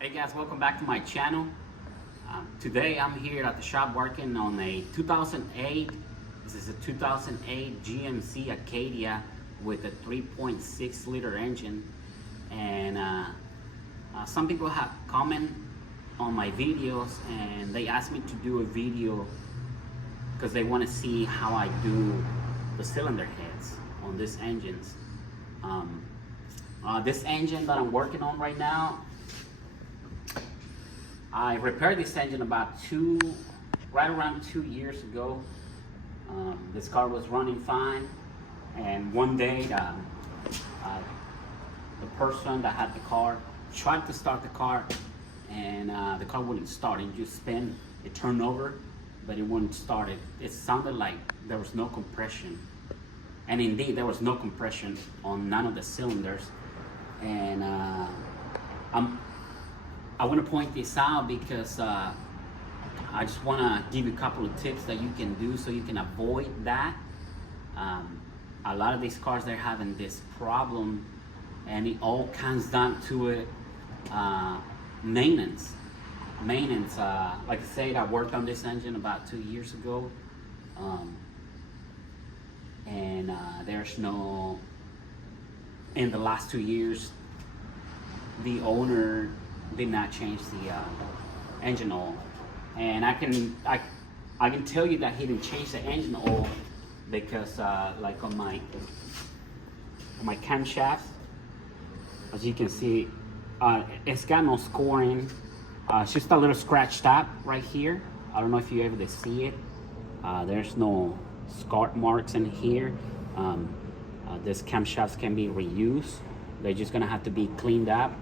Hey guys, welcome back to my channel. Today I'm here at the shop working on a 2008, this is a 2008 GMC Acadia with a 3.6 liter engine. And some people have commented on my videos and they asked me to do a video because they want to see how I do the cylinder heads on these engines. This engine that I'm working on right now, I repaired this engine right around 2 years ago. This car was running fine, and one day the person that had the car tried to start the car, and the car wouldn't start. It just spin, it turned over, but it wouldn't start. It sounded like there was no compression, and indeed there was no compression on none of the cylinders. And I want to point this out because I just want to give you a couple of tips that you can do so you can avoid that. A lot of these cars, they're having this problem, and it all comes down to it. Maintenance. Like I said, I worked on this engine about 2 years ago, and in the last 2 years, the owner did not change the engine oil, and I can tell you that he didn't change the engine oil because like on my camshaft, as you can see, it's got no scoring. It's just a little scratched up right here. I don't know if you're able to see it. There's no scar marks in here. These camshafts can be reused. They're just gonna have to be cleaned up.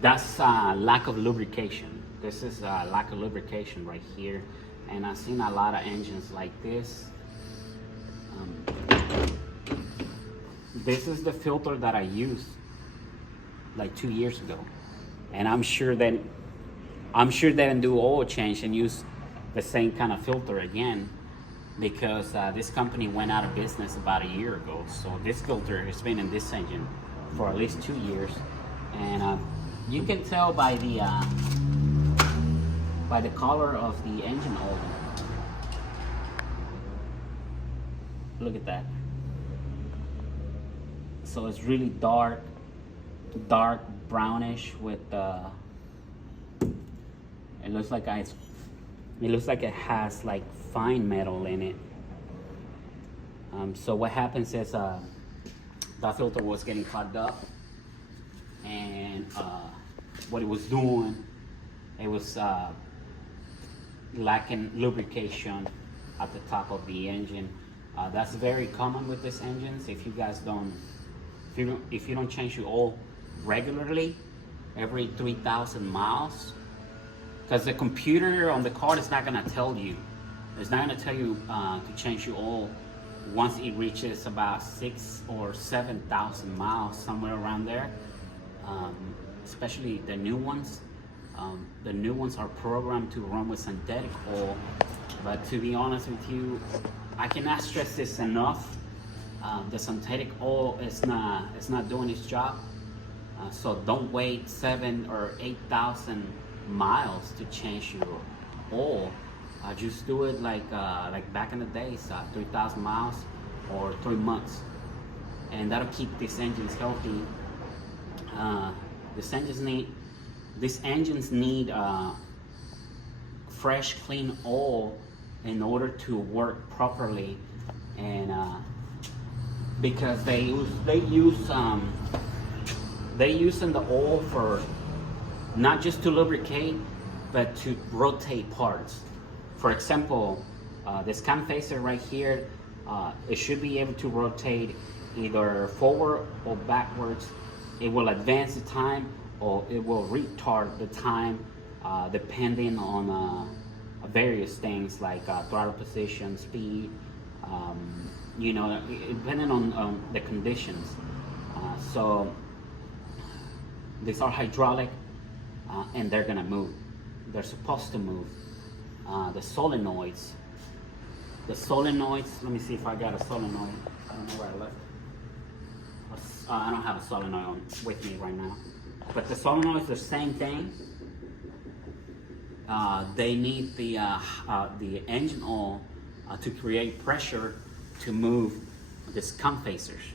That's lack of lubrication. This is lack of lubrication right here, and I've seen a lot of engines like this. This is the filter that I used like 2 years ago, and I'm sure they didn't do oil change and use the same kind of filter again, because this company went out of business about a year ago. So this filter has been in this engine for at least 2 years, and you can tell by the color of the engine oil. Look at that. So it's really dark brownish with it looks like it has like fine metal in it. So what happens is that filter was getting clogged up, and what it was doing, it was lacking lubrication at the top of the engine. That's very common with these engines. If you don't change your oil regularly, every 3,000 miles, because the computer on the car is not going to tell you. It's not going to tell you to change your oil once it reaches about 6,000 or 7,000 miles, somewhere around there. Especially the new ones. The new ones are programmed to run with synthetic oil, but to be honest with you, I cannot stress this enough. The synthetic oil is not doing its job. So don't wait 7,000 or 8,000 miles to change your oil. Just do it like back in the days, 3,000 miles or 3 months, and that'll keep these engines healthy. These engines need fresh, clean oil in order to work properly, and because they use in the oil for not just to lubricate, but to rotate parts. For example, this cam facer right here, it should be able to rotate either forward or backwards. It will advance the time or it will retard the time, depending on various things like throttle position, speed, depending on the conditions. So these are hydraulic, and they're gonna move. They're supposed to move. The solenoids, let me see if I got a solenoid. I don't know where I left. I don't have a solenoid on with me right now, but the solenoid is the same thing. They need the engine oil to create pressure to move the scum facers.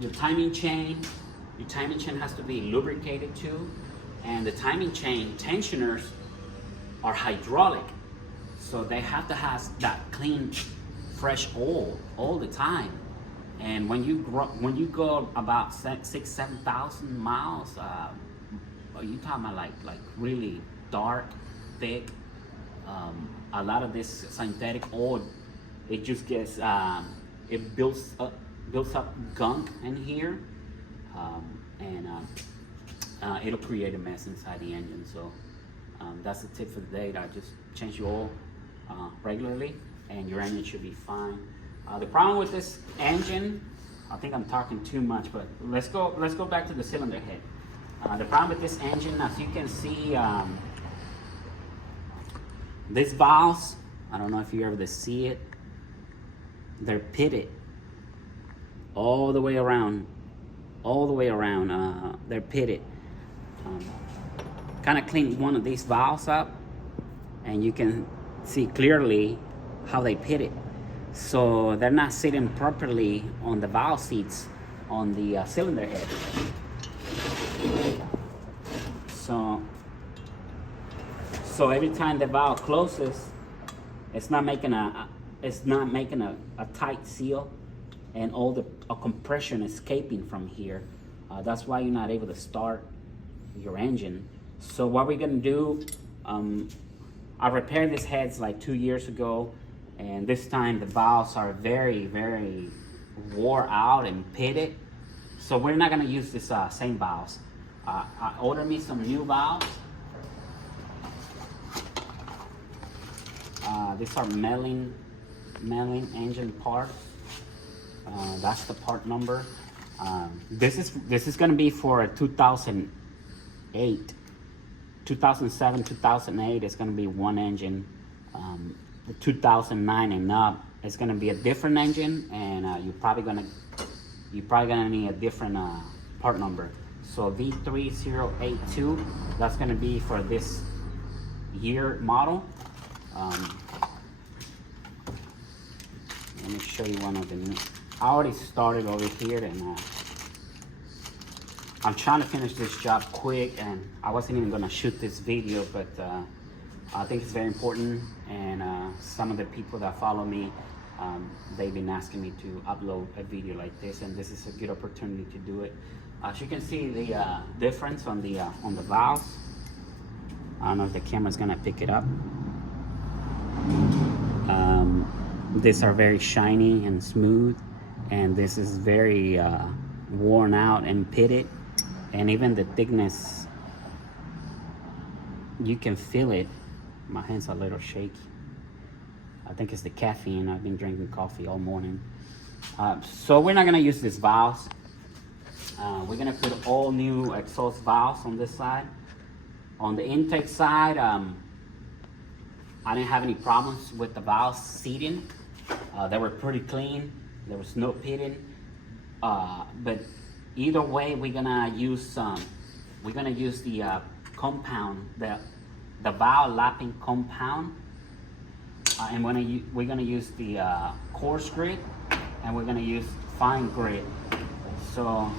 Your timing chain has to be lubricated too, and the timing chain tensioners are hydraulic, so they have to have that clean, fresh oil all the time. And when you go about 6,000-7,000 miles, you talking about like really dark, thick. A lot of this synthetic oil, it just gets it builds up gunk in here, and it'll create a mess inside the engine. So that's the tip for the day. That just change your oil regularly, and your engine should be fine. The problem with this engine, I think I'm talking too much, but let's go back to the cylinder head. The problem with this engine, as you can see, these valves, I don't know if you ever see it, they're pitted all the way around, they're pitted. Kind of clean one of these valves up, and you can see clearly how they pitted. So they're not sitting properly on the valve seats on the cylinder head. So every time the valve closes, it's not making a tight seal, and all the compression escaping from here. That's why you're not able to start your engine. So what we're gonna do, I repaired these heads like 2 years ago, and this time the valves are very, very wore out and pitted. So we're not gonna use this same valves. I ordered me some new valves. These are milling engine parts. That's the part number. This is gonna be for a 2008, 2007, 2008. It's gonna be one engine. 2009 and up, it's gonna be a different engine, and you're probably gonna need a different part number. So V3082, that's gonna be for this year model. Let me show you one of the new. I already started over here, and I'm trying to finish this job quick, and I wasn't even gonna shoot this video, but I think it's very important, and some of the people that follow me, they've been asking me to upload a video like this, and this is a good opportunity to do it. As you can see, the difference on the valves. I don't know if the camera's gonna pick it up. These are very shiny and smooth, and this is very worn out and pitted, and even the thickness, you can feel it. My hands are a little shaky. I think it's the caffeine. I've been drinking coffee all morning. So we're not gonna use these valves. We're gonna put all new exhaust valves on this side. On the intake side, I didn't have any problems with the valves seating. They were pretty clean. There was no pitting. But either way, we're gonna use the compound, the valve lapping compound, and we're gonna use the coarse grit, and we're gonna use fine grit. So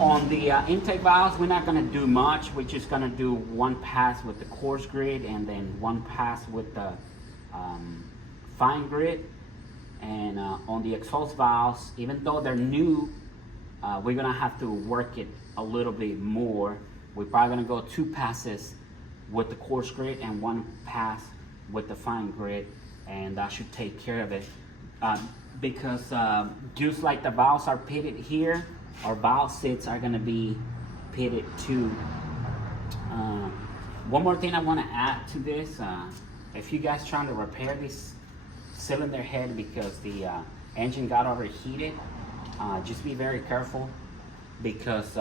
on the intake valves, we're not gonna do much. We're just gonna do one pass with the coarse grit, and then one pass with the fine grit. And on the exhaust valves, even though they're new, we're gonna have to work it a little bit more. We're probably gonna go 2 passes with the coarse grit and 1 pass with the fine grit, and that should take care of it. Because just like the valves are pitted here, our valve seats are gonna be pitted too. One more thing I wanna add to this, if you guys trying to repair this cylinder head because the engine got overheated, just be very careful, because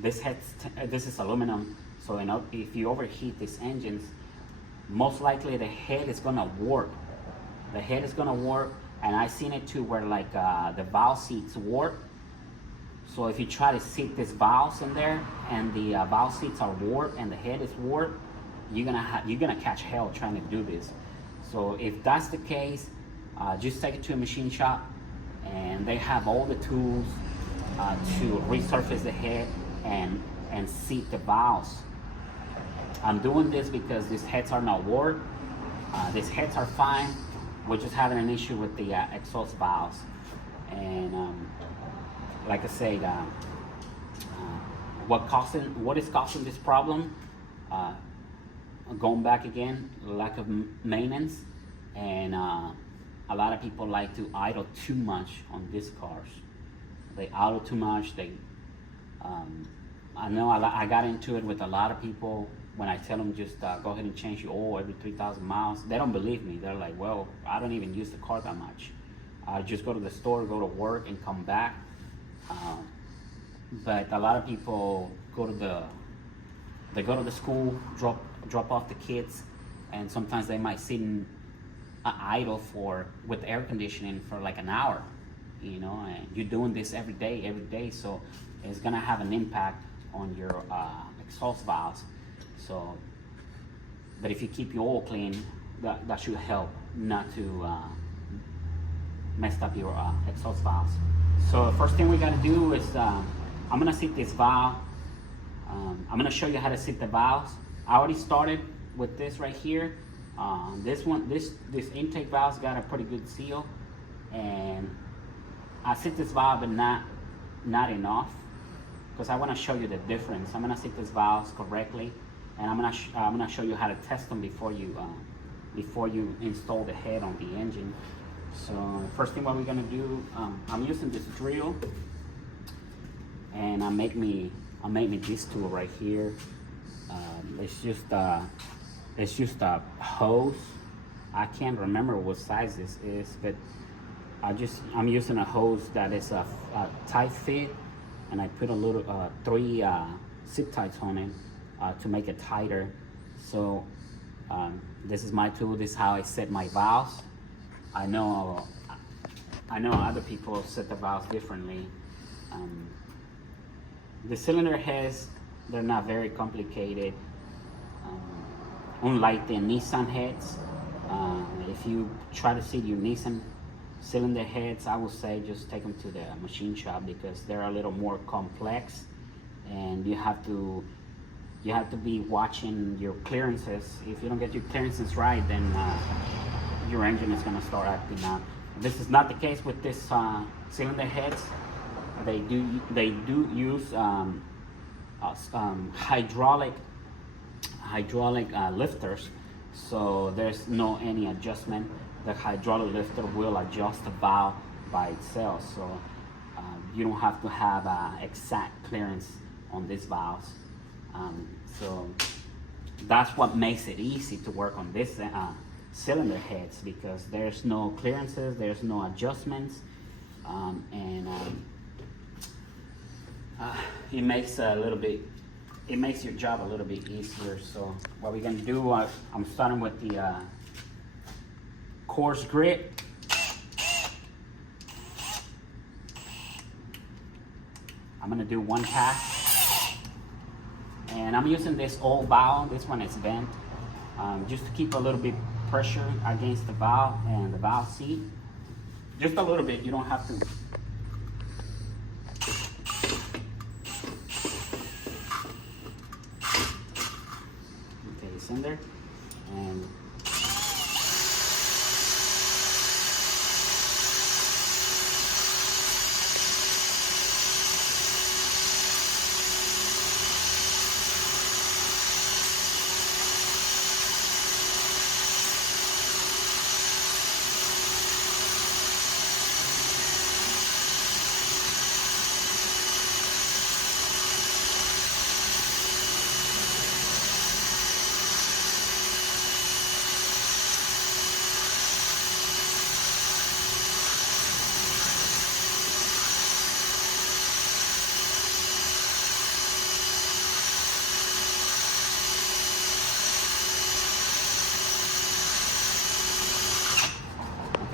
this is aluminum, so if you overheat these engines, most likely the head is gonna warp. The head is gonna warp, And I seen it too where like the valve seats warp. So if you try to seat these valves in there and the valve seats are warped and the head is warped, you're gonna catch hell trying to do this. So if that's the case, just take it to a machine shop, and they have all the tools to resurface the head and seat the valves. I'm doing this because these heads are not warped. These heads are fine. We're just having an issue with the exhaust valves. And like I said, what is causing this problem? Going back again, lack of maintenance, and a lot of people like to idle too much on these cars. They idle too much. I know I got into it with a lot of people. When I tell them just go ahead and change your oil every 3,000 miles, they don't believe me. They're like, well, I don't even use the car that much. I just go to the store, go to work, and come back. But a lot of people go to the school, drop off the kids, and sometimes they might sit in idle with air conditioning for like an hour, and you're doing this every day, so it's gonna have an impact on your exhaust valves. So, but if you keep your oil clean, that should help not to mess up your exhaust valves. So the first thing we gotta do is I'm gonna seat this valve. I'm gonna show you how to seat the valves. I already started with this right here. This intake valve's got a pretty good seal, and I seat this valve, but not enough, because I want to show you the difference. I'm gonna seat these valves correctly, and I'm gonna show you how to test them before you install the head on the engine. So first thing what we're gonna do, I'm using this drill, and I make me this tool right here. It's just a hose. I can't remember what size this is, but I'm using a hose that is a tight fit, and I put a little 3 zip ties on it to make it tighter. So this is my tool. This is how I set my valves. I know other people set the valves differently. The cylinder heads, they're not very complicated. Unlike the Nissan heads, if you try to seat your Nissan cylinder heads, I would say just take them to the machine shop, because they're a little more complex, and you have to be watching your clearances. If you don't get your clearances right, then your engine is going to start acting up. This is not the case with this cylinder heads. They do use hydraulic lifters, so there's no any adjustment. The hydraulic lifter will adjust the valve by itself, so you don't have to have exact clearance on these valves. So that's what makes it easy to work on this cylinder heads, because there's no clearances, there's no adjustments, and it makes your job a little bit easier. So what we're gonna do, I'm starting with the coarse grit. I'm gonna do 1 pass, and I'm using this old valve. This one is bent, just to keep a little bit pressure against the valve and the valve seat. Just a little bit. You don't have to. Okay, it's in there, and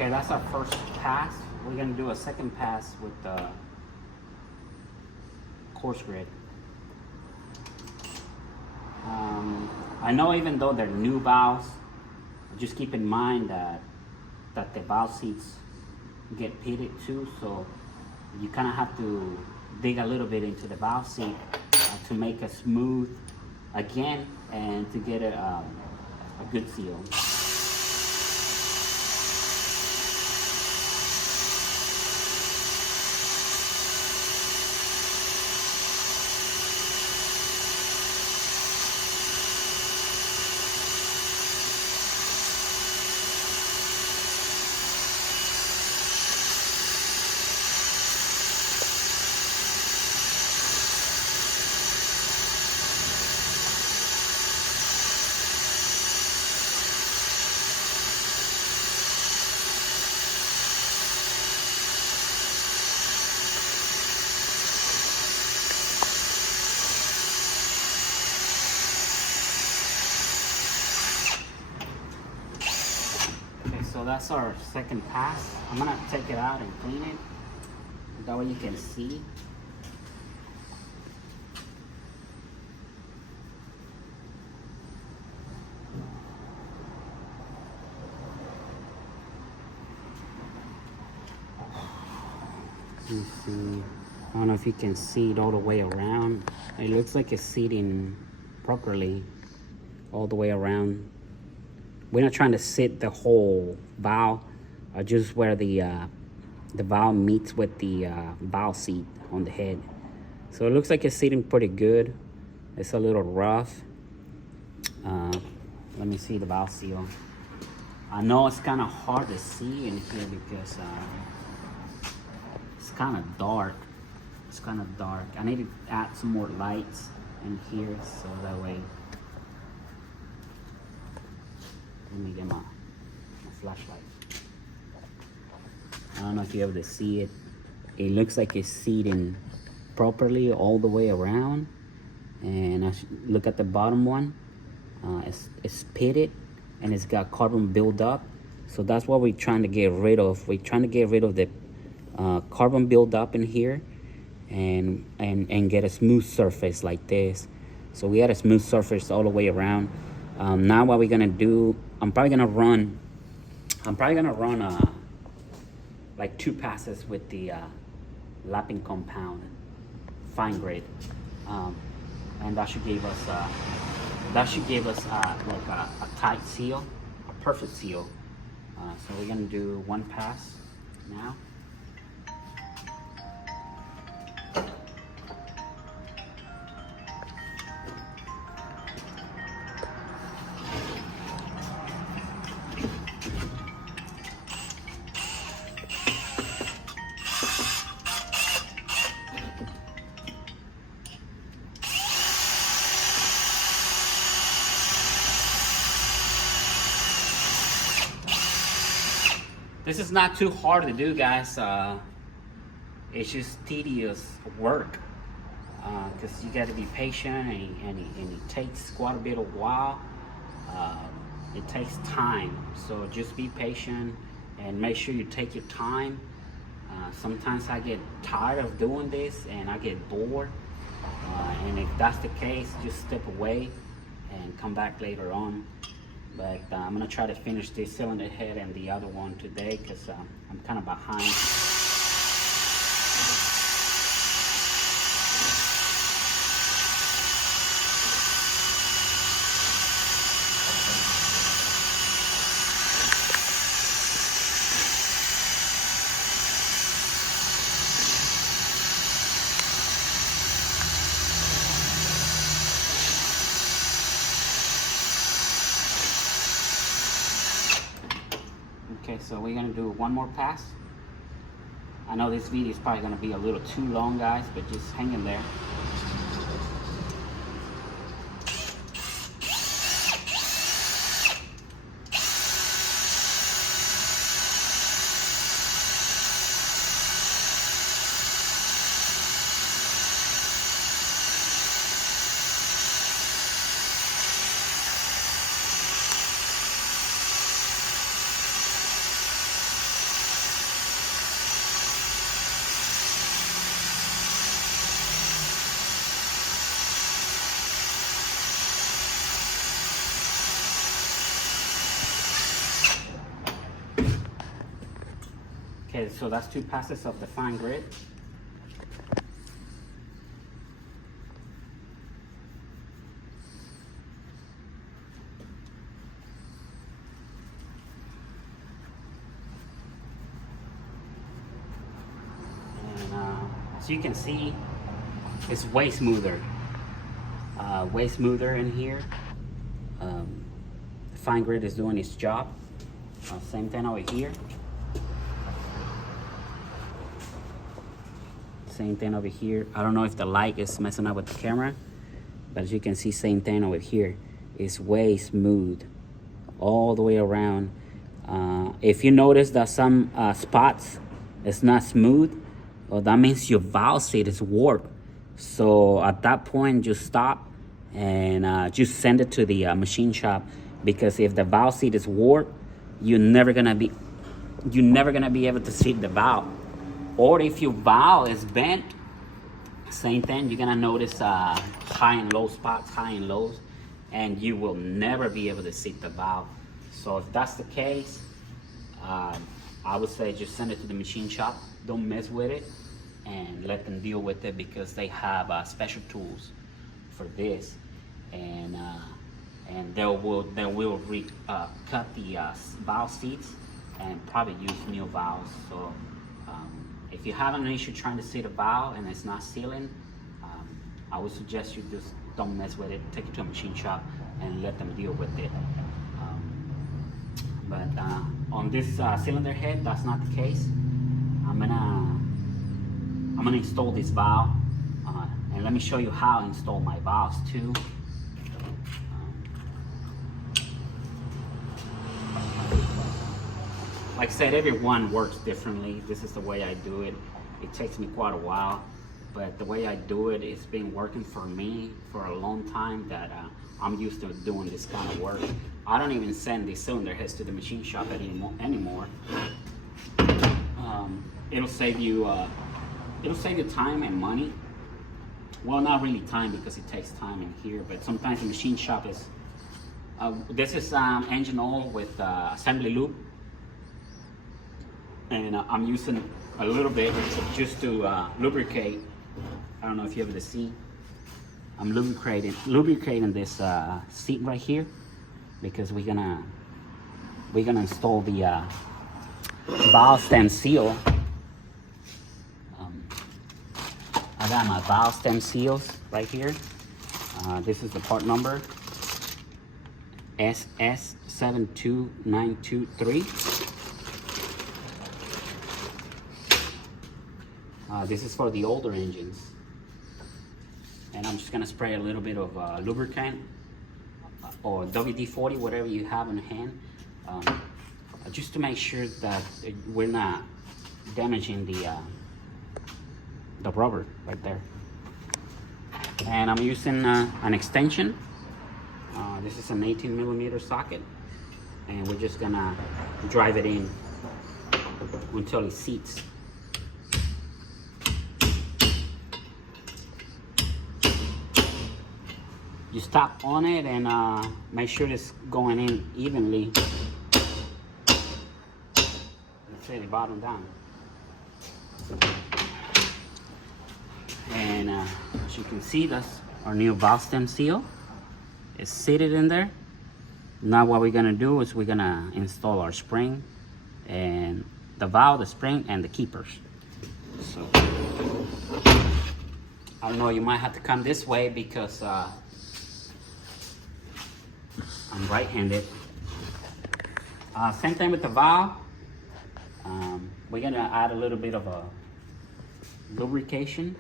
Okay, that's our first pass. We're gonna do a second pass with the course grid. I know even though they're new valves, just keep in mind that the valve seats get pitted too, so you kind of have to dig a little bit into the valve seat to make it smooth again and to get a good seal. So that's our second pass. I'm gonna take it out and clean it. That way you can see. You see, I don't know if you can see it all the way around. It looks like it's seating properly all the way around. We're not trying to sit the whole valve, just where the valve meets with the valve seat on the head. So it looks like it's sitting pretty good. It's a little rough. Let me see the valve seal. I know it's kind of hard to see in here because it's kind of dark. It's kind of dark. I need to add some more lights in here so that way. Let me get my flashlight. I don't know if you're able to see it. It looks like it's seating properly all the way around. And I look at the bottom one. It's pitted and it's got carbon buildup. So that's what we're trying to get rid of. We're trying to get rid of the carbon buildup in here and get a smooth surface like this. So we had a smooth surface all the way around. Now what we're gonna do, I'm probably gonna run like 2 passes with the lapping compound fine grade, and that should give us like a tight seal, a perfect seal. So we're gonna do 1 pass now. This is not too hard to do, guys. It's just tedious work because you got to be patient and it takes quite a bit of while. It takes time, so just be patient and make sure you take your time. Sometimes I get tired of doing this and I get bored, and if that's the case, just step away and come back later on. But I'm gonna try to finish this cylinder head and the other one today because I'm kind of behind. Okay, so we're gonna do 1 more pass. I know this video is probably gonna be a little too long, guys, but just hang in there. Okay, so that's 2 passes of the fine grit. And so you can see it's way smoother in here. The fine grit is doing its job. Same thing over here. Same thing over here. I don't know if the light is messing up with the camera, but as you can see, same thing over here. It's way smooth all the way around. If you notice that some spots it's not smooth, well, that means your valve seat is warped. So at that point, just stop and just send it to the machine shop, because if the valve seat is warped, you're never gonna be able to seat the valve. Or if your valve is bent, same thing, you're gonna notice high and low spots, high and lows, and you will never be able to seat the valve. So if that's the case, I would say just send it to the machine shop. Don't mess with it and let them deal with it, because they have special tools for this, and they will cut the valve seats and probably use new valves. So if you have an issue trying to seat a valve and it's not sealing, I would suggest you just don't mess with it. Take it to a machine shop and let them deal with it. But on this cylinder head, that's not the case. I'm gonna install this valve, and let me show you how I install my valves too. Like I said, everyone works differently. This is the way I do it. It takes me quite a while, but the way I do it, it's been working for me for a long time, that I'm used to doing this kind of work. I don't even send the cylinder heads to the machine shop anymore. It'll save you time and money. Well, not really time, because it takes time in here, but sometimes the machine shop is, this is engine oil with assembly lube. And I'm using a little bit just to lubricate. I don't know if you have to see. I'm lubricating this seat right here, because we're gonna install the valve stem seal. I got my valve stem seals right here. This is the part number SS72923. This is for the older engines. And I'm just gonna spray a little bit of lubricant or WD-40, whatever you have in hand, just to make sure that we're not damaging the rubber right there. And I'm using an extension. This is an 18mm socket, and we're just gonna drive it in until it seats. You stop on it and make sure it's going in evenly. Let's say the bottom down. And as you can see, that's our new valve stem seal. It's seated in there. Now what we're gonna do is we're gonna install our spring and the valve, the spring, and the keepers. So I don't know, you might have to come this way because I'm right-handed. Same thing with the valve. We're gonna add a little bit of a lubrication.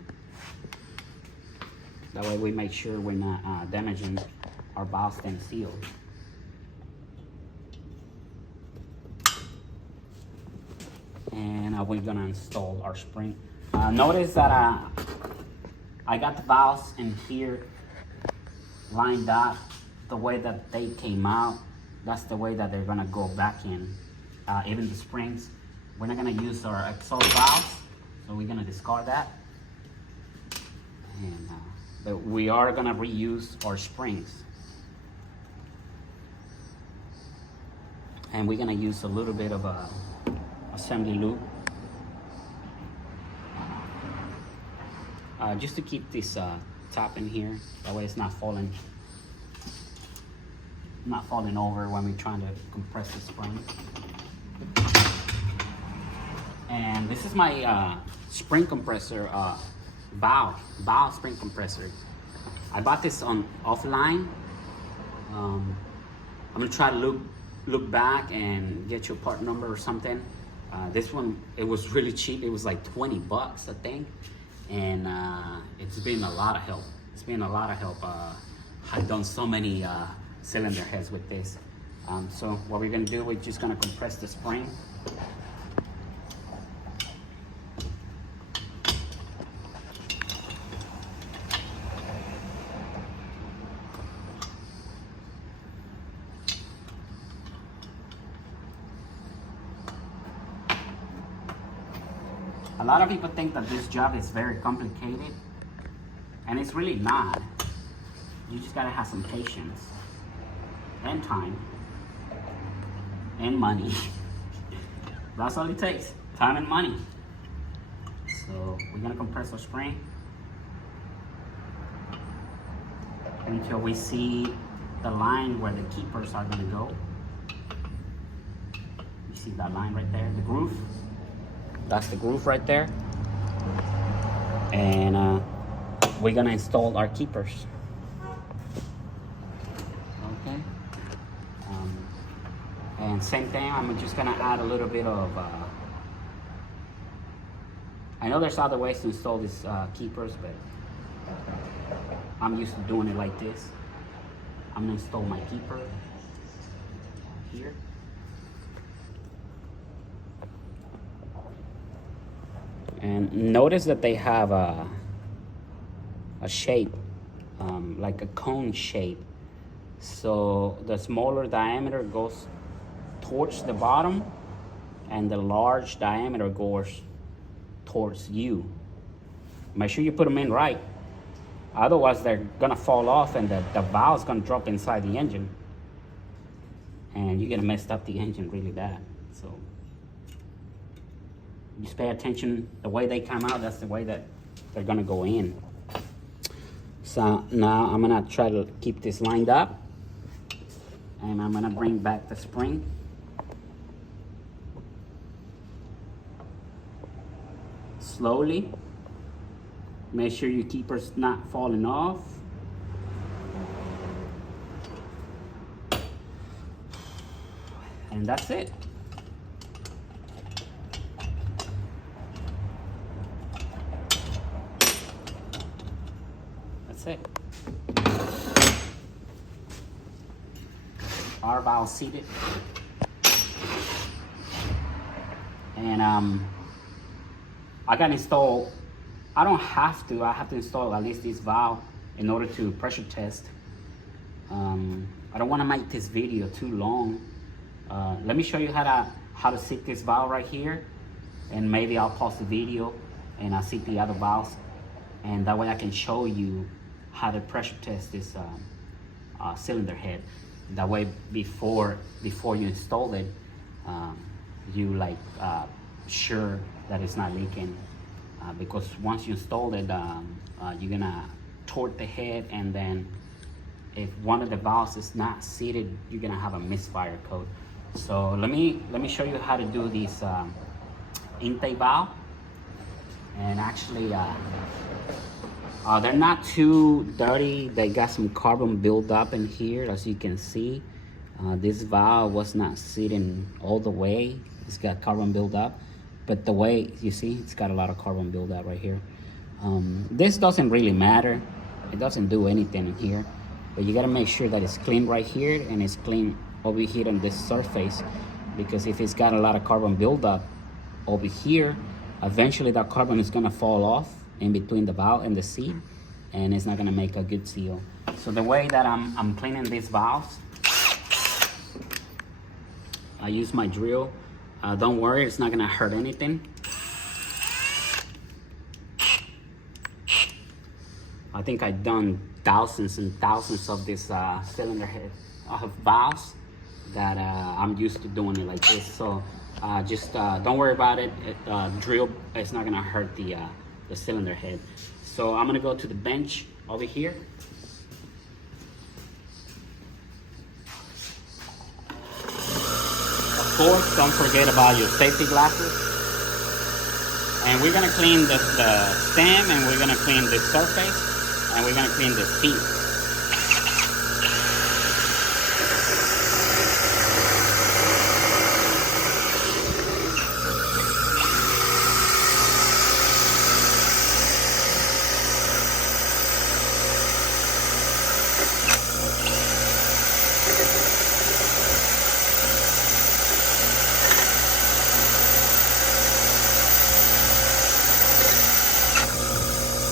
That way we make sure we're not damaging our valve stem seal. And we're gonna install our spring. Notice that I got the valves in here lined up the way that they came out. That's the way that they're gonna go back in. Even the springs. We're not gonna use our exhaust valves, so we're gonna discard that. And but we are gonna reuse our springs. And we're gonna use a little bit of assembly lube just to keep this top in here. That way it's not falling over when we're trying to compress the spring. And this is my spring compressor, valve spring compressor. I bought this on offline. I'm gonna try to look back and get your part number or something. This one, it was really cheap. It was like 20 bucks, I think. And it's been a lot of help. It's been a lot of help. I've done so many cylinder heads with this. So what we're gonna do, we're just gonna compress the spring. A lot of people think that this job is very complicated, and it's really not. You just gotta have some patience and time and money. That's all it takes, time and money. So we're gonna compress our spring until we see the line where the keepers are gonna go. You see that line right there, the groove? That's the groove right there. And we're gonna install our keepers. Okay. And same thing, I'm just gonna add a little bit of, I know there's other ways to install these keepers, but I'm used to doing it like this. I'm gonna install my keeper here. And notice that they have a shape, like a cone shape. So the smaller diameter goes towards the bottom, and the large diameter goes towards you. Make sure you put them in right. Otherwise, they're gonna fall off, and the valve's gonna drop inside the engine, and you're gonna mess up the engine really bad. So just pay attention, the way they come out, that's the way that they're gonna go in. So now I'm gonna try to keep this lined up, and I'm gonna bring back the spring. Slowly. Make sure your keeper's not falling off. And that's it. That's it. Our valve seated. And I got installed, I don't have to, I have to install at least this valve in order to pressure test. I don't want to make this video too long. Let me show you how to seat this valve right here, and maybe I'll pause the video and I'll seat the other valves, and that way I can show you how to pressure test this cylinder head. That way before you install it, you like sure that it's not leaking, because once you install it, you're gonna torque the head, and then if one of the valves is not seated, you're gonna have a misfire code. So let me show you how to do this intake valve. And actually they're not too dirty. They got some carbon buildup in here, as you can see. This valve was not sitting all the way. It's got carbon buildup, but the way you see, it's got a lot of carbon buildup right here. This doesn't really matter. It doesn't do anything in here, but you gotta make sure that it's clean right here and it's clean over here on this surface, because if it's got a lot of carbon buildup over here, eventually that carbon is gonna fall off in between the valve and the seat, and it's not gonna make a good seal. So the way that I'm cleaning these valves, I use my drill. Don't worry, it's not gonna hurt anything. I think I've done thousands and thousands of this cylinder head valves that I'm used to doing it like this. So just don't worry about it. Drill, it's not gonna hurt the cylinder head. So I'm gonna go to the bench over here. Of course, don't forget about your safety glasses. And we're gonna clean the stem, and we're gonna clean the surface, and we're gonna clean the seat.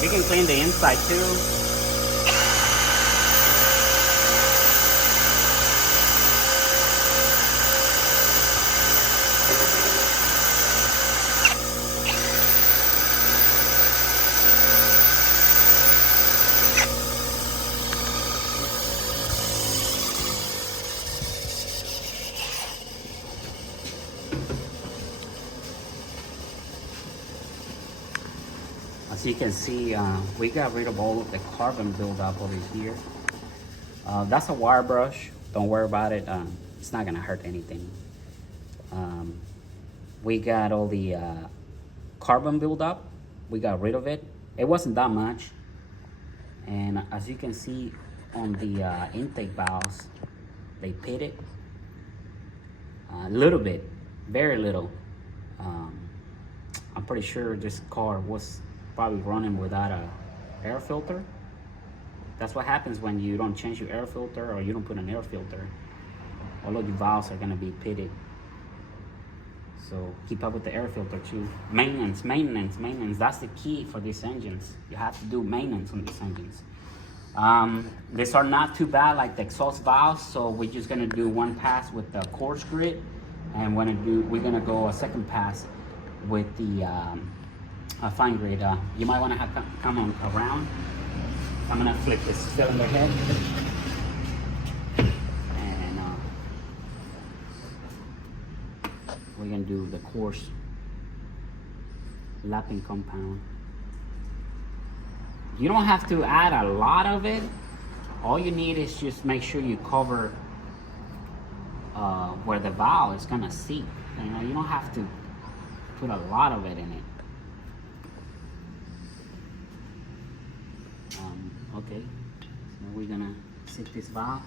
We can clean the inside too. As you can see, we got rid of all of the carbon buildup over here. That's a wire brush. Don't worry about it. It's not gonna hurt anything. We got all the carbon buildup. We got rid of it. It wasn't that much. And as you can see on the intake valves, they pitted a little bit, very little. I'm pretty sure this car was probably running without a air filter. That's what happens when you don't change your air filter or you don't put an air filter. All of your valves are gonna be pitted. So keep up with the air filter too. Maintenance, maintenance, maintenance. That's the key for these engines. You have to do maintenance on these engines. These are not too bad like the exhaust valves, so we're just gonna do one pass with the coarse grit, and we're gonna go a second pass with the fine grit. You might want to have come on around. I'm gonna flip this cylinder head, and we're gonna do the coarse lapping compound. You don't have to add a lot of it. All you need is just make sure you cover where the valve is gonna seat. You know, you don't have to put a lot of it in it. Okay, so we're gonna seat this valve.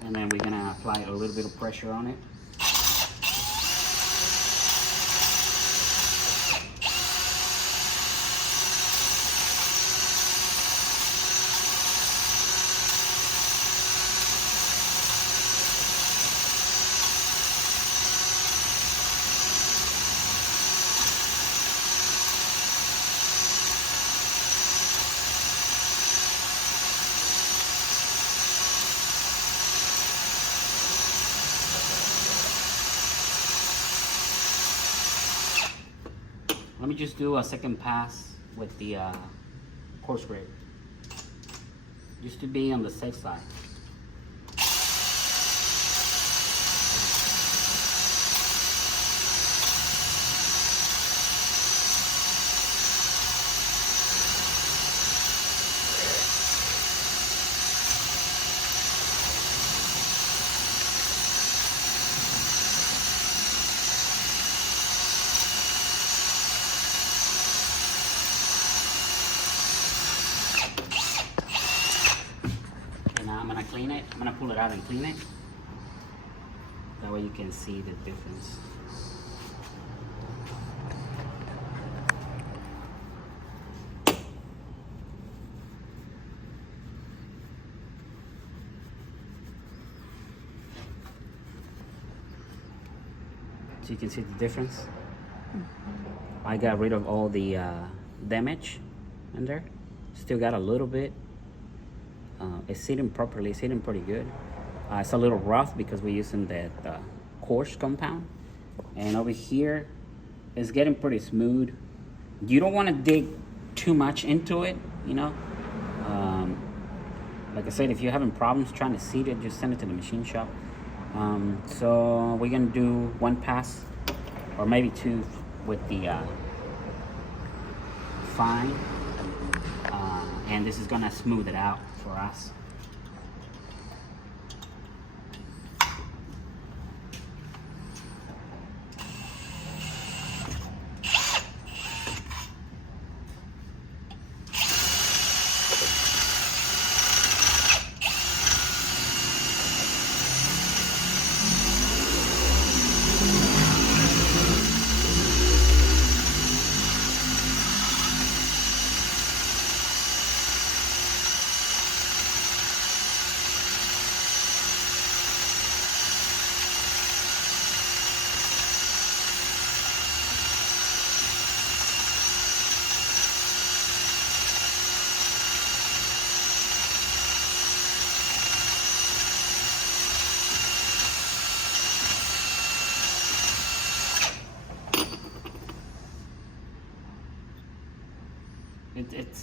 And then we're gonna apply a little bit of pressure on it. Let me just do a second pass with the coarse grit, just to be on the safe side. Clean it. I'm gonna pull it out and clean it. That way you can see the difference. So you can see the difference. I got rid of all the damage in there. Still got a little bit. It's sitting properly, it's sitting pretty good. It's a little rough because we're using that coarse compound. And over here, it's getting pretty smooth. You don't want to dig too much into it, you know. Like I said, if you're having problems trying to seat it, just send it to the machine shop. So we're gonna do one pass or maybe two with the fine, and this is gonna smooth it out for us.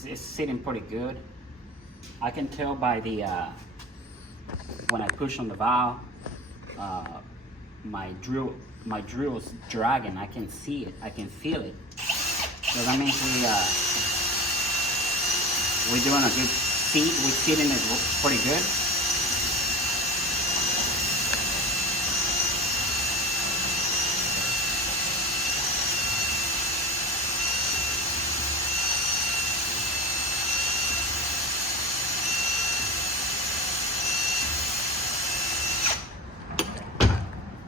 It's sitting pretty good. I can tell by the when I push on the valve, my drill's dragging. I can see it. I can feel it. So that means we're doing a good seat. We're seating it pretty good.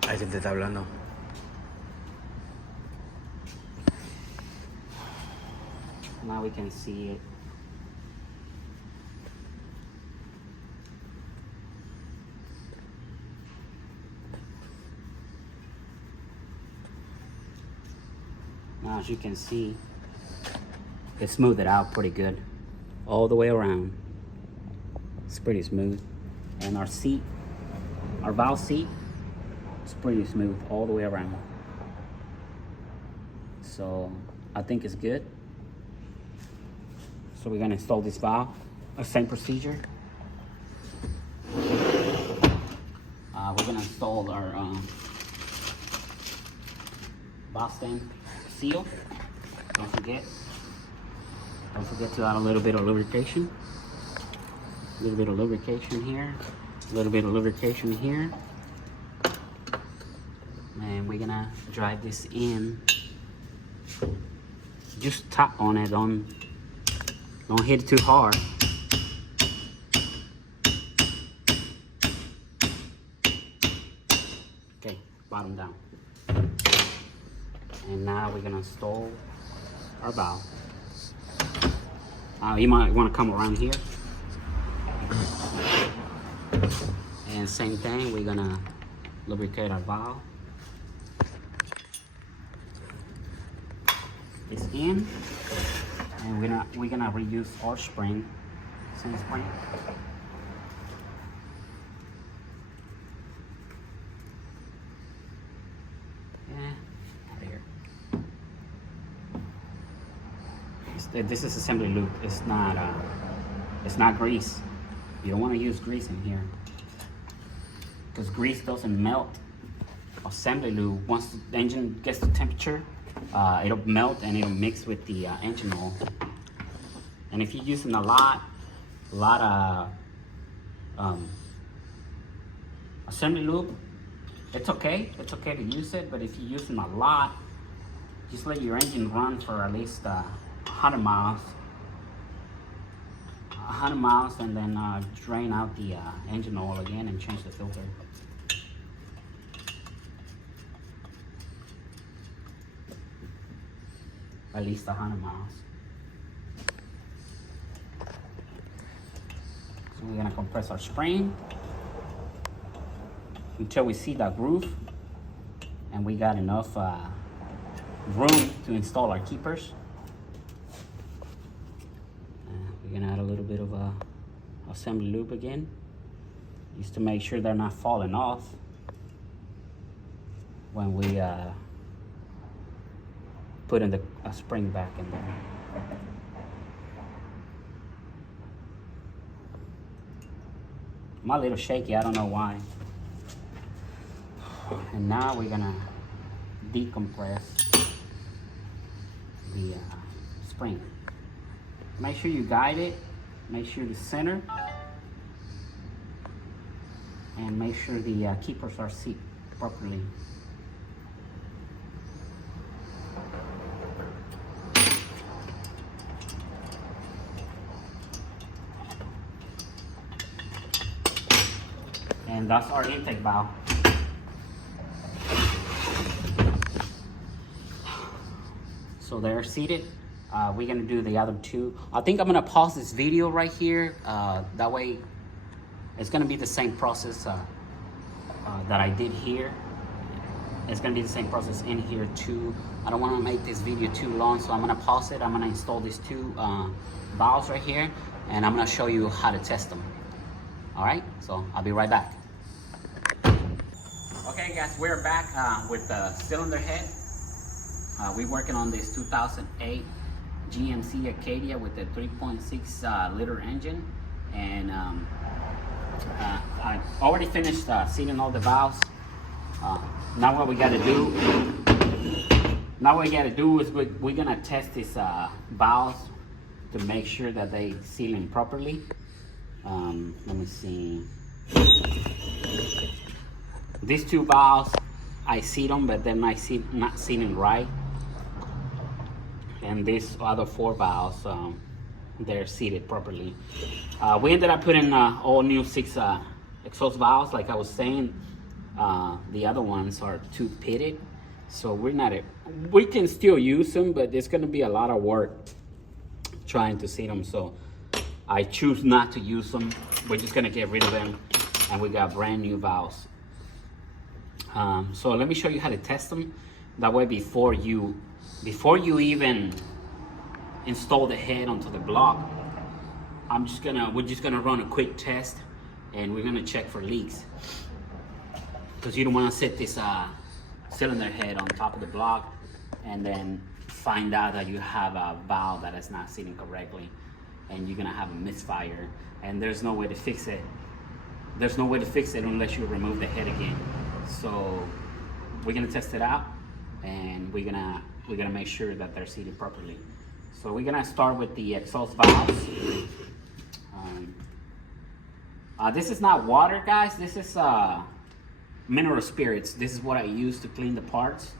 Ahí se te está hablando. Now we can see it. Now as you can see, it smoothed it out pretty good all the way around. It's pretty smooth. And our seat, our valve seat, it's pretty smooth all the way around. So I think it's good. So we're gonna install this valve, same procedure. We're gonna install our valve stem seal. Don't forget to add a little bit of lubrication. A little bit of lubrication here, a little bit of lubrication here. And we're gonna drive this in. Just tap on it, don't hit it too hard. Okay, bottom down. And now we're gonna install our valve. You might wanna come around here. And same thing, we're gonna lubricate our valve. It's in, and we're gonna reuse our spring, same spring. Yeah, out here. This is assembly lube. It's not grease. You don't want to use grease in here because grease doesn't melt. Assembly lube, once the engine gets to temperature, it'll melt and it'll mix with the engine oil. And if you're using a lot of assembly lube, it's okay. It's okay to use it, but if you're using a lot, just let your engine run for at least 100 miles. 100 miles, and then drain out the engine oil again and change the filter. At least 100 miles. So we're gonna compress our spring until we see that groove and we got enough room to install our keepers. We're gonna add a little bit of assembly lube again, just to make sure they're not falling off when we putting the spring back in there. I'm a little shaky, I don't know why. And now we're gonna decompress the spring. Make sure you guide it, make sure the center, and make sure the keepers are seated properly. And that's our intake valve. So they're seated. We're gonna do the other two. I think I'm gonna pause this video right here. That way, it's gonna be the same process that I did here. It's gonna be the same process in here too. I don't wanna make this video too long, so I'm gonna pause it. I'm gonna install these two valves right here, and I'm gonna show you how to test them. All right, so I'll be right back. Okay guys, we're back with the cylinder head. We're working on this 2008 GMC Acadia with the 3.6 liter engine, and I already finished sealing all the valves. Now what we got to do is we're gonna test these valves to make sure that they sealing properly. Let me see. These two valves, I see them, but they're not sealing right. And these other four valves, they're seated properly. We ended up putting all new 6 exhaust valves. Like I was saying, the other ones are too pitted, so we can still use them, but it's gonna be a lot of work trying to seat them. So I choose not to use them. We're just gonna get rid of them, and we got brand new valves. So let me show you how to test them. That way, before you even install the head onto the block, we're just gonna run a quick test, and we're gonna check for leaks, because you don't want to set this cylinder head on top of the block and then find out that you have a valve that is not seating correctly, and you're gonna have a misfire, and there's no way to fix it. There's no way to fix it unless you remove the head again. So we're gonna test it out, and we're gonna make sure that they're seated properly. So we're gonna start with the exhaust valves. This is not water, guys. This is mineral spirits. This is what I use to clean the parts.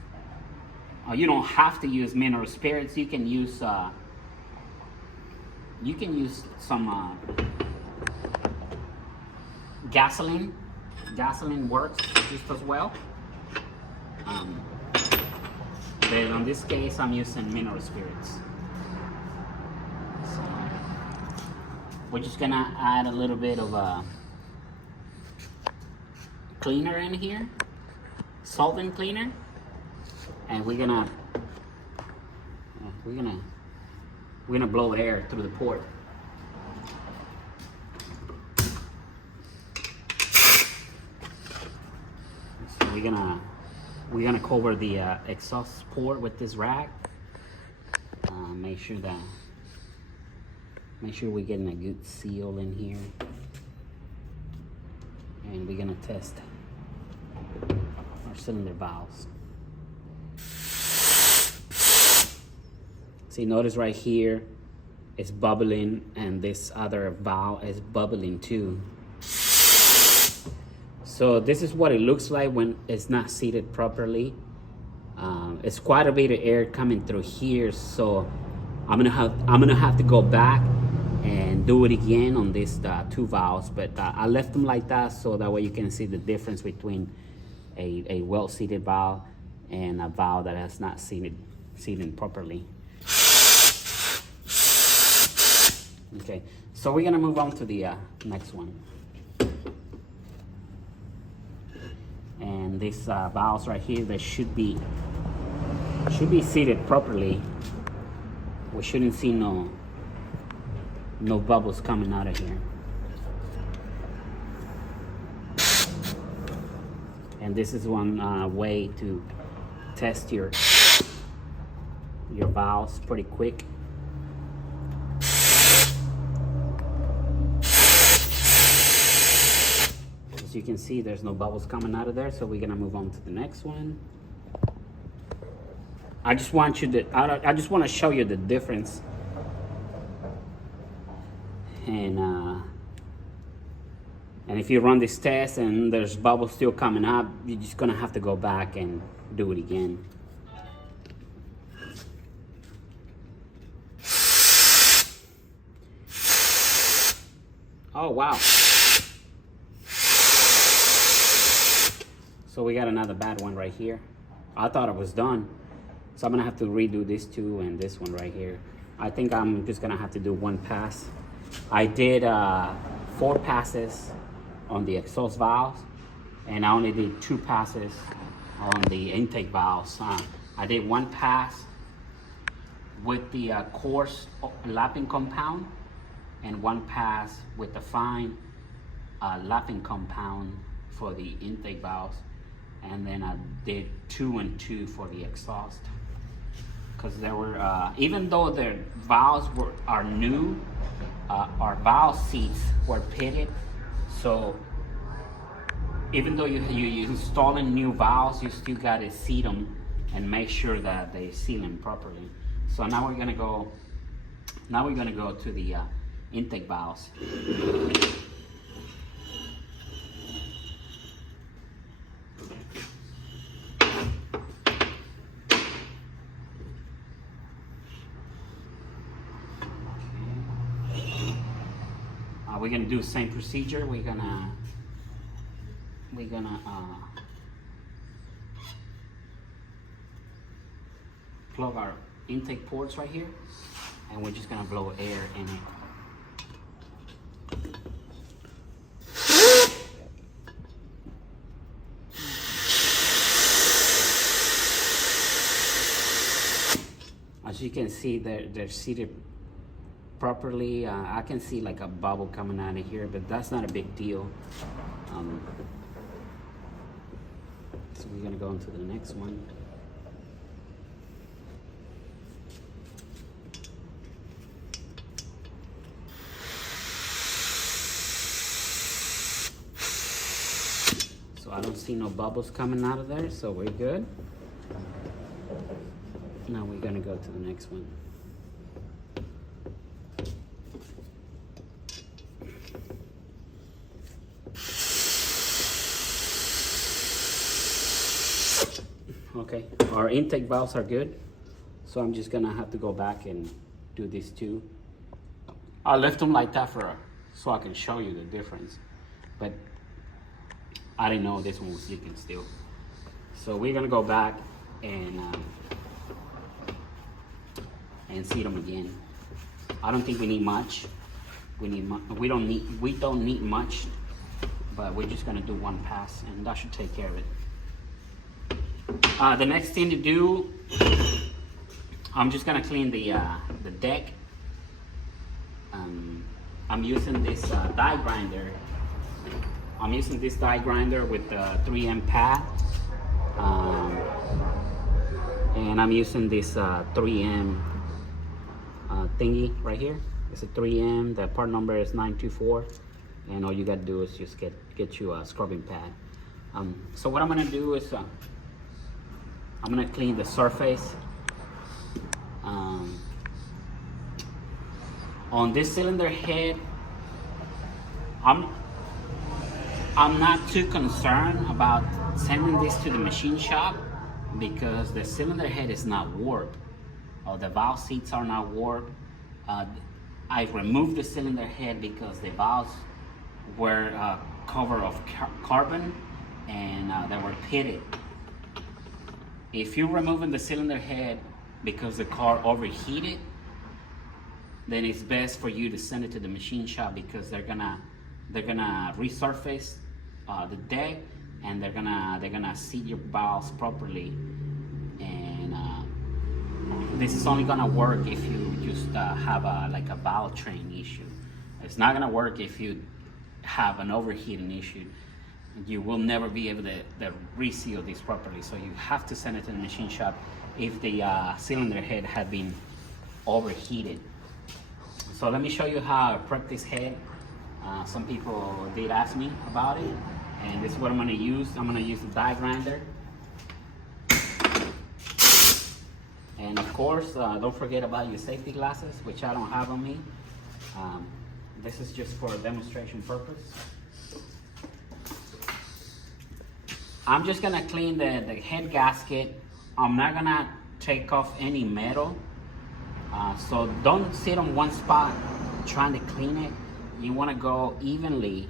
You don't have to use mineral spirits. You can use some gasoline. Gasoline works just as well. But in this case, I'm using mineral spirits. So we're just gonna add a little bit of a cleaner in here, solvent cleaner, and we're gonna blow air through the port. So we're gonna cover the exhaust port with this rag. Make sure we're getting a good seal in here, and we're gonna test our cylinder valves. See, notice right here it's bubbling, and this other valve is bubbling too. So this is what it looks like when it's not seated properly. It's quite a bit of air coming through here, so I'm gonna have to go back and do it again on these 2 valves. But I left them like that so that way you can see the difference between a well-seated valve and a valve that has not seated properly. Okay, so we're gonna move on to the next one. And these valves right here, they should be seated properly. We shouldn't see no bubbles coming out of here. And this is one way to test your your valves pretty quick. As you can see, there's no bubbles coming out of there, so we're gonna move on to the next one. I just want to show you the difference. And if you run this test and there's bubbles still coming up, you're just gonna have to go back and do it again. Oh wow. So we got another bad one right here. I thought it was done. So I'm gonna have to redo this two and this one right here. I think I'm just gonna have to do one pass. I did 4 passes on the exhaust valves, and I only did 2 passes on the intake valves. I did 1 pass with the coarse lapping compound and 1 pass with the fine lapping compound for the intake valves, and then I did 2 and 2 for the exhaust. Because there were, even though the valves are new, our valve seats were pitted. So even though you're installing new valves, you still gotta seat them and make sure that they seal them properly. So now we're gonna go to the intake valves. We're gonna do the same procedure. We're gonna plug our intake ports right here, and we're just gonna blow air in it. As you can see, they're seated properly. I can see like a bubble coming out of here, but that's not a big deal. So we're gonna go into the next one. So I don't see no bubbles coming out of there, so we're good. Now we're gonna go to the next one. Okay, our intake valves are good, so I'm just gonna have to go back and do these two. I left them like that so I can show you the difference, but I didn't know this one was leaking still. So we're gonna go back and seat them again. I don't think we need much. We don't need much, but we're just gonna do 1 pass, and that should take care of it. The next thing to do, I'm just gonna clean the deck. I'm using this die grinder. I'm using this die grinder with the 3M pad, and I'm using this 3M thingy right here. It's a 3M. The part number is 924, and all you gotta do is just get you a scrubbing pad. So what I'm gonna do is I'm gonna clean the surface on this cylinder head. I'm not too concerned about sending this to the machine shop because the cylinder head is not warped. The valve seats are not warped. I removed the cylinder head because the valves were covered of carbon and they were pitted. If you're removing the cylinder head because the car overheated, then it's best for you to send it to the machine shop because they're gonna resurface the deck, and they're gonna seat your valves properly. And this is only gonna work if you just have like a valve train issue. It's not gonna work if you have an overheating issue. You will never be able to reseal this properly. So you have to send it to the machine shop if the cylinder head had been overheated. So let me show you how I prep this head. Some people did ask me about it, and this is what I'm gonna use. I'm gonna use the die grinder. And of course, don't forget about your safety glasses, which I don't have on me. This is just for a demonstration purpose. I'm just gonna clean the head gasket. I'm not gonna take off any metal. So don't sit on one spot trying to clean it. You wanna go evenly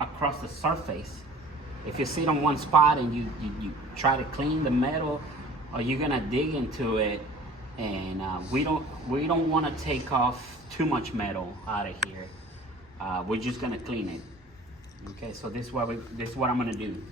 across the surface. If you sit on one spot and you try to clean the metal, you're gonna dig into it, and we don't want to take off too much metal out of here. We're just gonna clean it. Okay, so this is what I'm gonna do.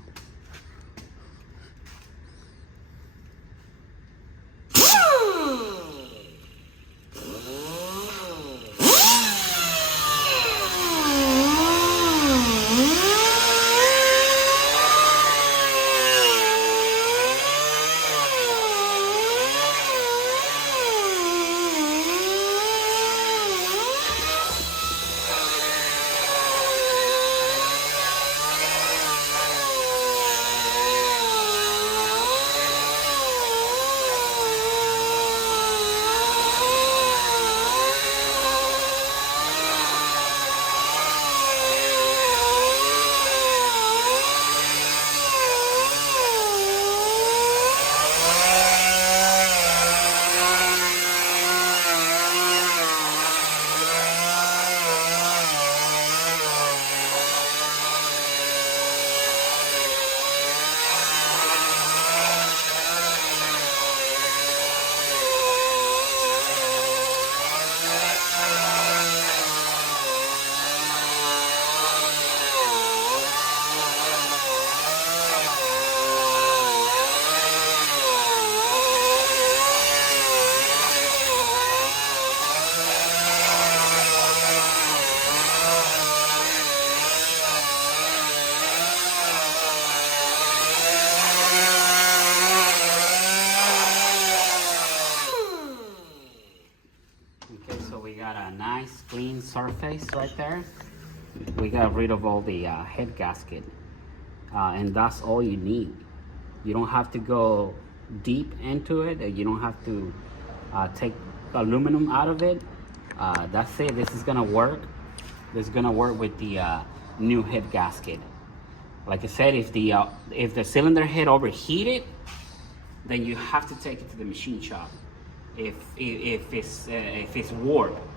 Nice clean surface right there. We got rid of all the head gasket, and that's all you need. You don't have to go deep into it. You don't have to take aluminum out of it. That's it. This is gonna work. This is gonna work with the new head gasket. Like I said, if the cylinder head overheated, then you have to take it to the machine shop. If it's warped.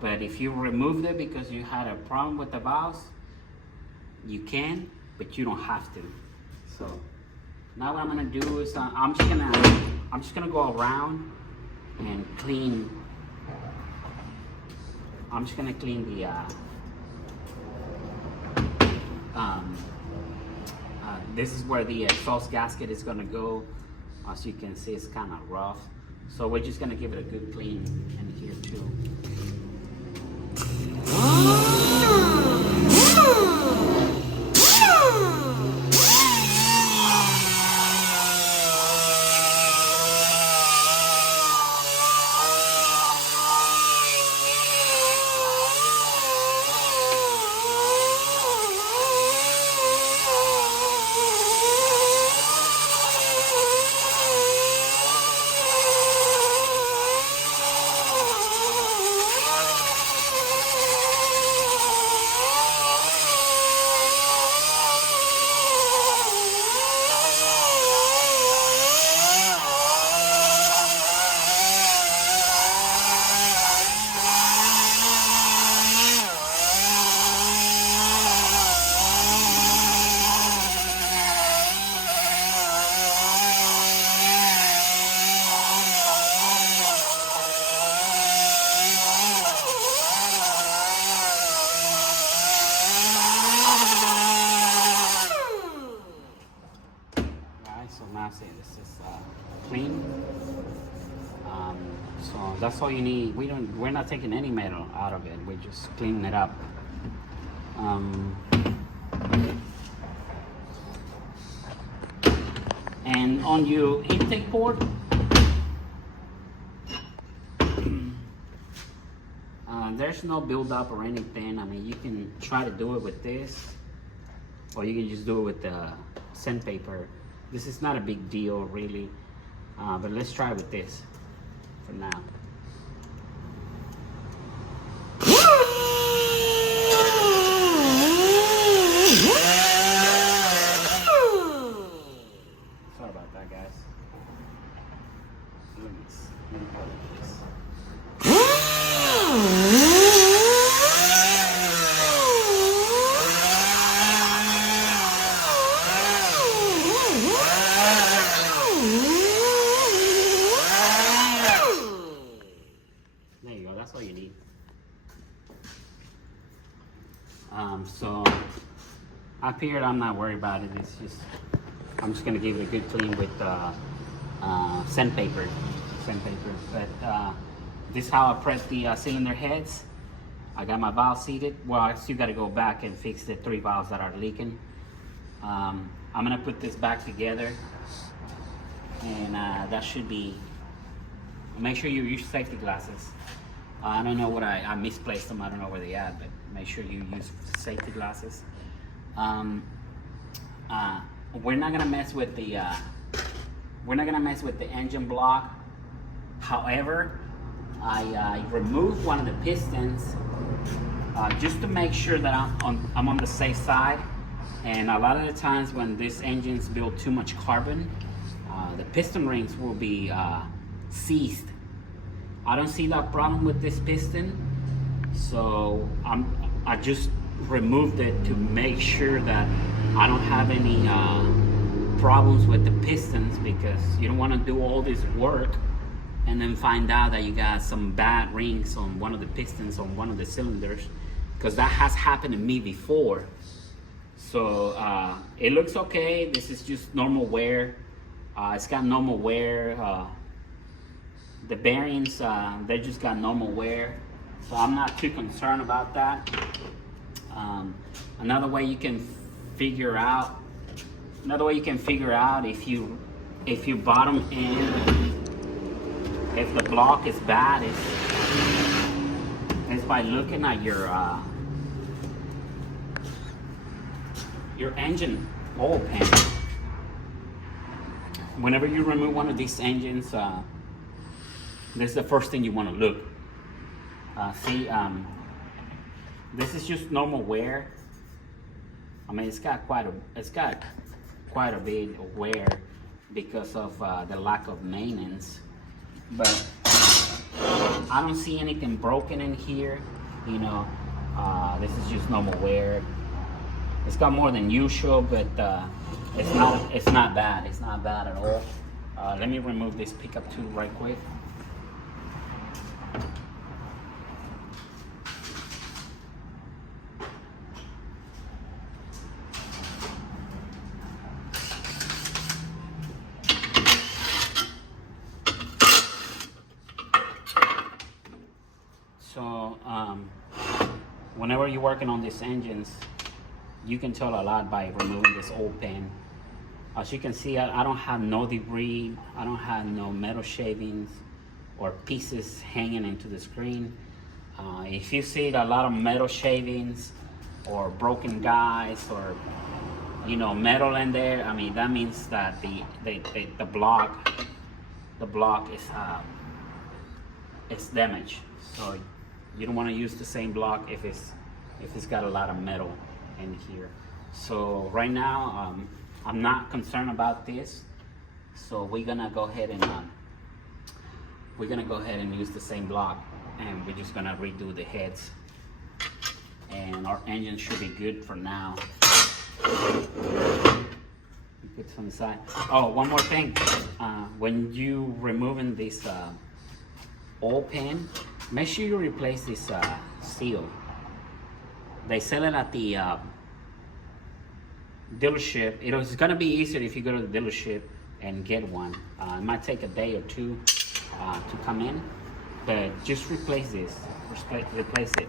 But if you removed it because you had a problem with the valves, you can, but you don't have to. So now what I'm gonna do is I'm just gonna go around and clean. I'm just gonna clean the this is where the exhaust gasket is gonna go. As you can see, it's kind of rough. So we're just gonna give it a good clean in here too. This is clean. So that's all you need. We're not taking any metal out of it. We're just cleaning it up. And on your intake port, there's no buildup or anything. I mean, you can try to do it with this, or you can just do it with the sandpaper. This is not a big deal, really, but let's try with this for now. Sorry about that, guys. Let me put this. There you go, that's all you need. So up here, I'm not worried about it. It's just, I'm just gonna give it a good clean with sandpaper. But this is how I prep the cylinder heads. I got my valve seated. Well, I still gotta go back and fix the 3 valves that are leaking. I'm gonna put this back together, and that should be, make sure you use safety glasses. I don't know what I misplaced them. I don't know where they at, but make sure you use safety glasses. We're not gonna mess with the engine block. However, I removed one of the pistons just to make sure that I'm on the safe side. And a lot of the times when these engines build too much carbon, the piston rings will be seized. I don't see that problem with this piston, so I just removed it to make sure that I don't have any problems with the pistons, because you don't want to do all this work and then find out that you got some bad rings on one of the pistons on one of the cylinders, because that has happened to me before. So it looks okay. This is just normal wear. It's got normal wear. The bearings, they just got normal wear, so I'm not too concerned about that. Another way you can figure out if you bottom end, if the block is bad, is by looking at your engine oil pan. Whenever you remove one of these engines, this is the first thing you want to look. This is just normal wear. I mean, it's got quite a bit of wear because of the lack of maintenance. But I don't see anything broken in here. You know, this is just normal wear. It's got more than usual, but it's not bad. It's not bad at all. Let me remove this pickup tube right quick. So whenever you're working on these engines, you can tell a lot by removing this oil pan. As you can see, I don't have no debris. I don't have no metal shavings or pieces hanging into the screen. If you see a lot of metal shavings or broken guides or metal in there, I mean, that means that the block is damaged. So you don't want to use the same block if it's got a lot of metal in here. So right now, I'm not concerned about this. So we're gonna go ahead and use the same block, and we're just gonna redo the heads, and our engine should be good for now. Put this on the side. Oh, one more thing. When you removing this oil pan, make sure you replace this seal. They sell it at the dealership. It's gonna be easier if you go to the dealership and get one. It might take a day or two to come in, but just replace this. Replace it,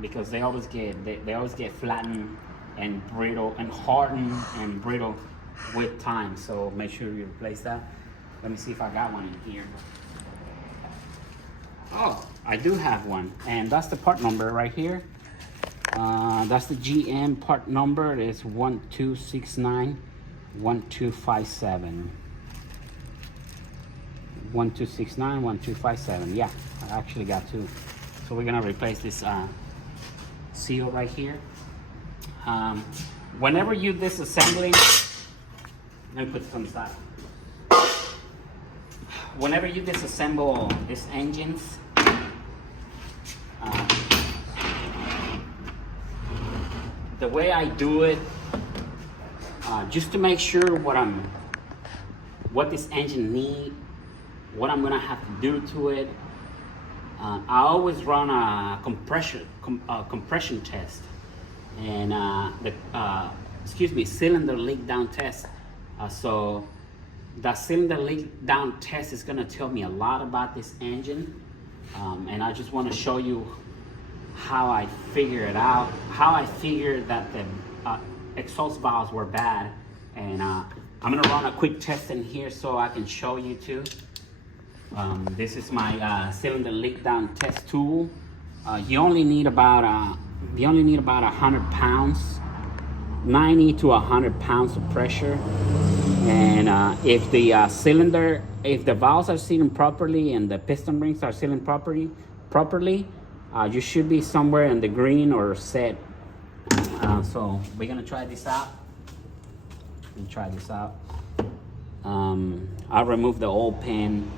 because they always get flattened and brittle and hardened and brittle with time. So make sure you replace that. Let me see if I got one in here. Oh, I do have one, and that's the part number right here. That's the GM part number. It's 1269 1257. 1269 1257. Yeah, I actually got two. So we're gonna replace this seal right here. Whenever you disassembling, let me put some aside. Whenever you disassemble these engines, the way I do it, just to make sure what this engine needs, what I'm gonna have to do to it, I always run a compression test, and cylinder leak down test. So that cylinder leak down test is gonna tell me a lot about this engine, and I just want to show you how I figure it out, how I figured that the exhaust valves were bad, and I'm gonna run a quick test in here so I can show you too. This is my cylinder leak down test tool. You only need about 100 pounds, 90 to 100 pounds of pressure, and if the if the valves are sealing properly and the piston rings are sealing properly, you should be somewhere in the green or set. So we're gonna try this out. I'll remove the oil pan.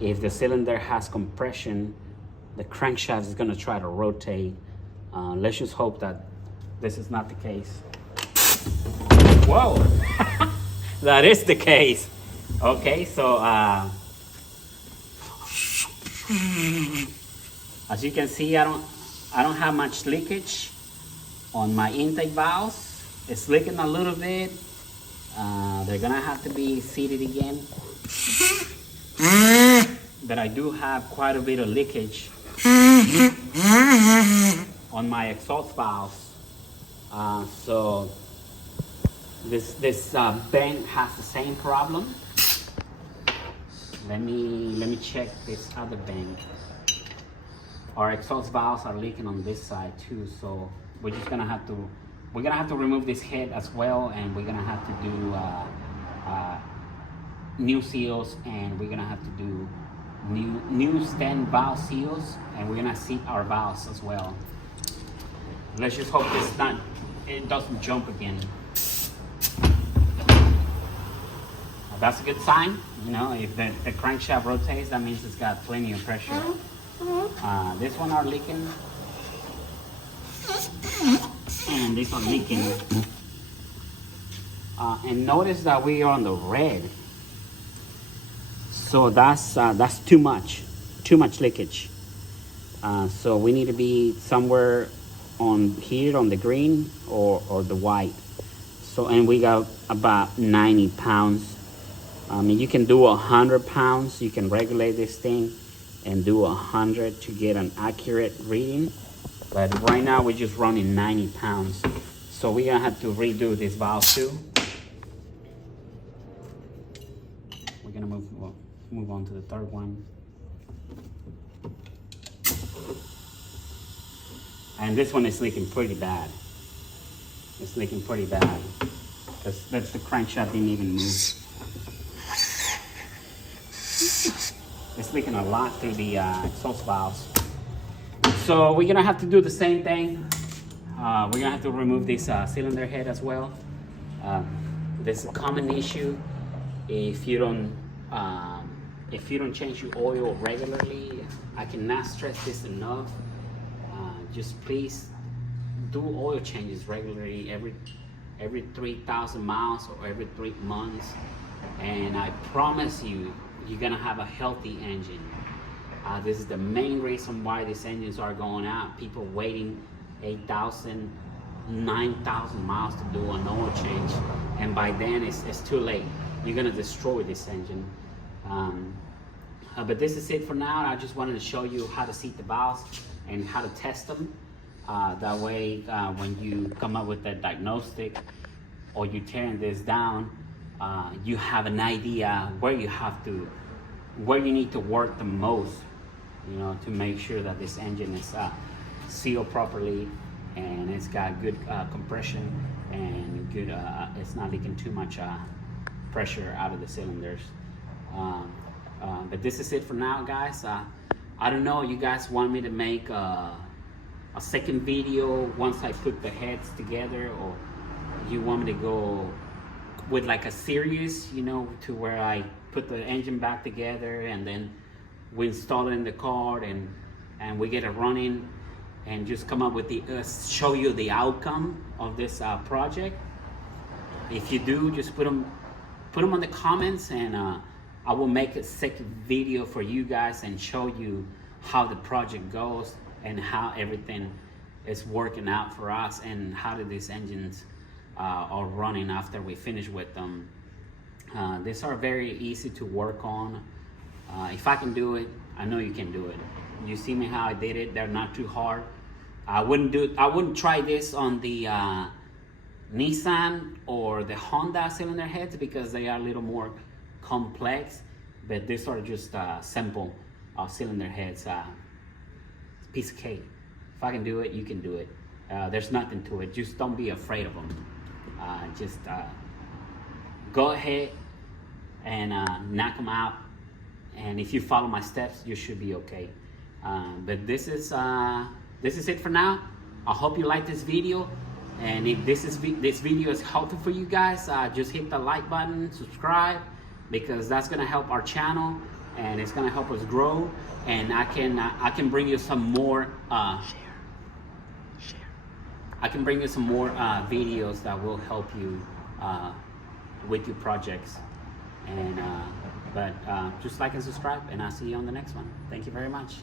If the cylinder has compression, the crankshaft is gonna try to rotate. Let's just hope that this is not the case. Whoa, that is the case. Okay, so as you can see, I don't have much leakage on my intake valves. It's leaking a little bit. They're gonna have to be seated again. But I do have quite a bit of leakage on my exhaust valves. So this bank has the same problem. Let me check this other bank. Our exhaust valves are leaking on this side too, so we're gonna have to remove this head as well, and we're gonna have to do new seals, and we're gonna have to do new stand valve seals, and we're gonna seat our valves as well. Let's just hope it doesn't jump again. That's a good sign. You know, if the crankshaft rotates, that means it's got plenty of pressure. This one are leaking, and this one leaking. And notice that we are on the red. So that's too much leakage. So we need to be somewhere on here on the green or the white. So, and we got about 90 pounds. You can do 100 pounds. You can regulate this thing and do 100 to get an accurate reading. But right now we're just running 90 pounds. So we're gonna have to redo this valve too. We're gonna move on to the third one. And this one is leaking pretty bad. It's leaking pretty bad. Because the crankshaft didn't even move. It's leaking a lot through the exhaust valves. So we're gonna have to do the same thing. We're gonna have to remove this cylinder head as well. This is a common issue. If you don't change your oil regularly, I cannot stress this enough. Just please do oil changes regularly, every 3,000 miles or every 3 months, and I promise you, you're gonna have a healthy engine. This is the main reason why these engines are going out. People waiting 8,000, 9,000 miles to do an oil change, and by then it's too late. You're gonna destroy this engine. But this is it for now. I just wanted to show you how to seat the valves and how to test them. That way, when you come up with that diagnostic, or you're tearing this down, you have an idea where you need to work the most, you know, to make sure that this engine is sealed properly and it's got good compression and good, it's not leaking too much pressure out of the cylinders. But this is it for now, guys. I don't know, you guys want me to make a second video once I put the heads together, or you want me to go with like a series, you know, to where I put the engine back together and then we install it in the car and we get it running and just come up with the show you the outcome of this project. If you do, just put them on the comments, and I will make a second video for you guys and show you how the project goes and how everything is working out for us and how these engines are running after we finish with them. These are very easy to work on. If I can do it, I know you can do it. You see me how I did it. They're not too hard. I wouldn't try this on the Nissan or the Honda cylinder heads because they are a little more complex, but these are just simple cylinder heads. Piece of cake. If I can do it, you can do it. There's nothing to it. Just don't be afraid of them. Just go ahead and knock them out, and if you follow my steps, you should be okay. But this is it for now. I hope you like this video, and if this video is helpful for you guys, just hit the like button, subscribe, because that's gonna help our channel and it's gonna help us grow, and I can bring you some more share. I can bring you some more videos that will help you with your projects. And but just like and subscribe, and I'll see you on the next one. Thank you very much.